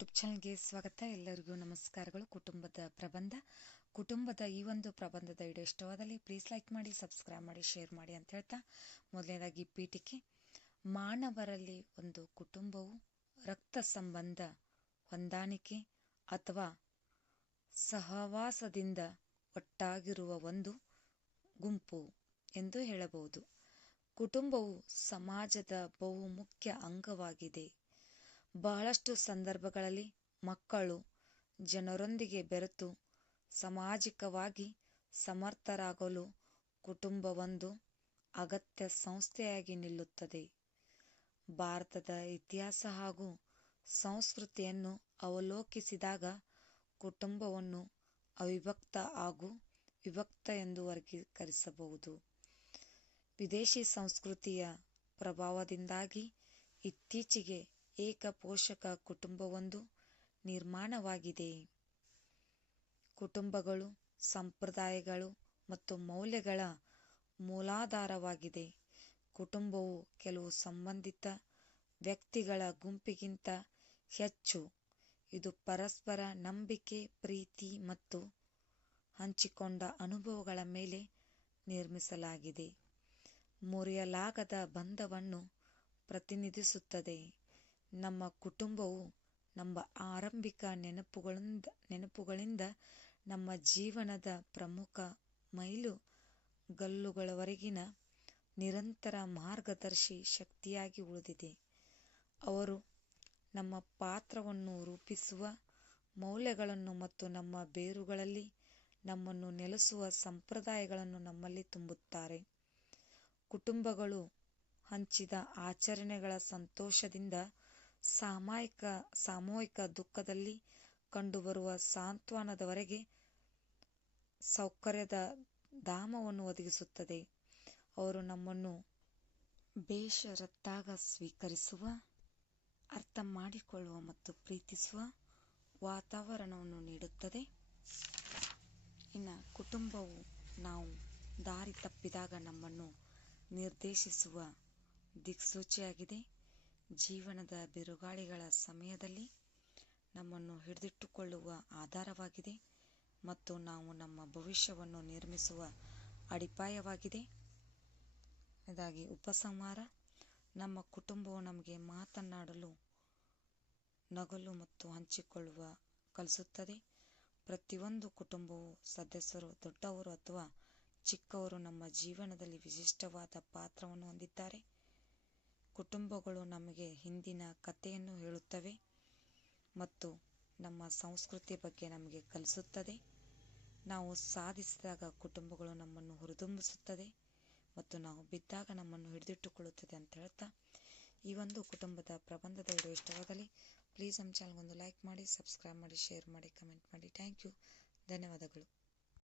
YouTube ಚಾನಲ್ಗೆ ಸ್ವಾಗತ. ಎಲ್ಲರಿಗೂ ನಮಸ್ಕಾರಗಳು. ಕುಟುಂಬದ ಈ ಒಂದು ಪ್ರಬಂಧದ ವಿಡಿಯೋ ಇಷ್ಟವಾದಲ್ಲಿ ಪ್ಲೀಸ್ ಲೈಕ್ ಮಾಡಿ, ಸಬ್ಸ್ಕ್ರೈಬ್ ಮಾಡಿ, ಶೇರ್ ಮಾಡಿ ಅಂತ ಹೇಳ್ತಾ, ಮೊದಲನೇದಾಗಿ ಪೀಠಿಕೆ. ಮಾನವರಲ್ಲಿ ಒಂದು ಕುಟುಂಬವು ರಕ್ತ ಸಂಬಂಧ, ಹೊಂದಾಣಿಕೆ ಅಥವಾ ಸಹವಾಸದಿಂದ ಒಟ್ಟಾಗಿರುವ ಒಂದು ಗುಂಪು ಎಂದು ಹೇಳಬಹುದು. ಕುಟುಂಬವು ಸಮಾಜದ ಬಹುಮುಖ್ಯ ಅಂಗವಾಗಿದೆ. ಬಹಳಷ್ಟು ಸಂದರ್ಭಗಳಲ್ಲಿ ಮಕ್ಕಳು ಜನರೊಂದಿಗೆ ಬೆರೆತು ಸಾಮಾಜಿಕವಾಗಿ ಸಮರ್ಥರಾಗಲು ಕುಟುಂಬವೊಂದು ಅಗತ್ಯ ಸಂಸ್ಥೆಯಾಗಿ ನಿಲ್ಲುತ್ತದೆ. ಭಾರತದ ಇತಿಹಾಸ ಹಾಗೂ ಸಂಸ್ಕೃತಿಯನ್ನು ಅವಲೋಕಿಸಿದಾಗ ಕುಟುಂಬವನ್ನು ಅವಿಭಕ್ತ ಹಾಗೂ ವಿಭಕ್ತ ಎಂದು ವರ್ಗೀಕರಿಸಬಹುದು. ವಿದೇಶಿ ಸಂಸ್ಕೃತಿಯ ಪ್ರಭಾವದಿಂದಾಗಿ ಇತ್ತೀಚೆಗೆ ಏಕಪೋಷಕ ಕುಟುಂಬವೊಂದು ನಿರ್ಮಾಣವಾಗಿದೆ. ಕುಟುಂಬಗಳು ಸಂಪ್ರದಾಯಗಳು ಮತ್ತು ಮೌಲ್ಯಗಳ ಮೂಲಾಧಾರವಾಗಿದೆ. ಕುಟುಂಬವು ಕೆಲವು ಸಂಬಂಧಿತ ವ್ಯಕ್ತಿಗಳ ಗುಂಪಿಗಿಂತ ಹೆಚ್ಚು. ಇದು ಪರಸ್ಪರ ನಂಬಿಕೆ, ಪ್ರೀತಿ ಮತ್ತು ಹಂಚಿಕೊಂಡ ಅನುಭವಗಳ ಮೇಲೆ ನಿರ್ಮಿಸಲಾಗಿದೆ. ಮುರಿಯಲಾಗದ ಬಂಧವನ್ನು ಪ್ರತಿನಿಧಿಸುತ್ತದೆ. ನಮ್ಮ ಕುಟುಂಬವು ನಮ್ಮ ಆರಂಭಿಕ ನೆನಪುಗಳಿಂದ ನಮ್ಮ ಜೀವನದ ಪ್ರಮುಖ ಮೈಲುಗಲ್ಲುಗಳವರೆಗಿನ ನಿರಂತರ ಮಾರ್ಗದರ್ಶಿ ಶಕ್ತಿಯಾಗಿ ಉಳಿದಿದೆ. ಅವರು ನಮ್ಮ ಪಾತ್ರವನ್ನು ರೂಪಿಸುವ ಮೌಲ್ಯಗಳನ್ನು ಮತ್ತು ನಮ್ಮ ಬೇರುಗಳಲ್ಲಿ ನಮ್ಮನ್ನು ನೆಲೆಸುವ ಸಂಪ್ರದಾಯಗಳನ್ನು ನಮ್ಮಲ್ಲಿ ತುಂಬುತ್ತಾರೆ. ಕುಟುಂಬಗಳು ಹಂಚಿದ ಆಚರಣೆಗಳ ಸಂತೋಷದಿಂದ ಸಾಮೂಹಿಕ ದುಃಖದಲ್ಲಿ ಕಂಡುಬರುವ ಸಾಂತ್ವನದವರೆಗೆ ಸೌಕರ್ಯದ ಧಾಮವನ್ನು ಒದಗಿಸುತ್ತದೆ. ಅವರು ನಮ್ಮನ್ನು ಬೇಷರತ್ತಾಗಿ ಸ್ವೀಕರಿಸುವ, ಅರ್ಥ ಮಾಡಿಕೊಳ್ಳುವ ಮತ್ತು ಪ್ರೀತಿಸುವ ವಾತಾವರಣವನ್ನು ನೀಡುತ್ತದೆ. ಇನ್ನು ಕುಟುಂಬವು ನಾವು ದಾರಿ ತಪ್ಪಿದಾಗ ನಮ್ಮನ್ನು ನಿರ್ದೇಶಿಸುವ ದಿಕ್ಸೂಚಿಯಾಗಿದೆ. ಜೀವನದ ಬಿರುಗಾಳಿಗಳ ಸಮಯದಲ್ಲಿ ನಮ್ಮನ್ನು ಹಿಡಿದಿಟ್ಟುಕೊಳ್ಳುವ ಆಧಾರವಾಗಿದೆ ಮತ್ತು ನಾವು ನಮ್ಮ ಭವಿಷ್ಯವನ್ನು ನಿರ್ಮಿಸುವ ಅಡಿಪಾಯವಾಗಿದೆ. ಇದಾಗಿ ಉಪಸಂಹಾರ. ನಮ್ಮ ಕುಟುಂಬವು ನಮಗೆ ಮಾತನಾಡಲು, ನಗಲು ಮತ್ತು ಹಂಚಿಕೊಳ್ಳುವ ಕಲಿಸುತ್ತದೆ. ಪ್ರತಿಯೊಂದು ಕುಟುಂಬವು ಸದಸ್ಯರು ದೊಡ್ಡವರು ಅಥವಾ ಚಿಕ್ಕವರು ನಮ್ಮ ಜೀವನದಲ್ಲಿ ವಿಶಿಷ್ಟವಾದ ಪಾತ್ರವನ್ನು ಹೊಂದಿದ್ದಾರೆ. ಕುಟುಂಬಗಳು ನಮಗೆ ಹಿಂದಿನ ಕಥೆಯನ್ನು ಹೇಳುತ್ತವೆ ಮತ್ತು ನಮ್ಮ ಸಂಸ್ಕೃತಿಯ ಬಗ್ಗೆ ನಮಗೆ ಕಲಿಸುತ್ತದೆ. ನಾವು ಸಾಧಿಸಿದಾಗ ಕುಟುಂಬಗಳು ನಮ್ಮನ್ನು ಹುರಿದುಂಬಿಸುತ್ತದೆ ಮತ್ತು ನಾವು ಬಿದ್ದಾಗ ನಮ್ಮನ್ನು ಹಿಡಿದಿಟ್ಟುಕೊಳ್ಳುತ್ತದೆ ಅಂತ ಹೇಳ್ತಾ, ಈ ಒಂದು ಕುಟುಂಬದ ಪ್ರಬಂಧದ ವಿಡಿಯೋ ಇಷ್ಟವಾದಲ್ಲಿ ಪ್ಲೀಸ್ ನಮ್ಮ ಚಾನಲ್ಗೊಂದು ಲೈಕ್ ಮಾಡಿ, ಸಬ್ಸ್ಕ್ರೈಬ್ ಮಾಡಿ, ಶೇರ್ ಮಾಡಿ, ಕಮೆಂಟ್ ಮಾಡಿ. Thank you. ಧನ್ಯವಾದಗಳು.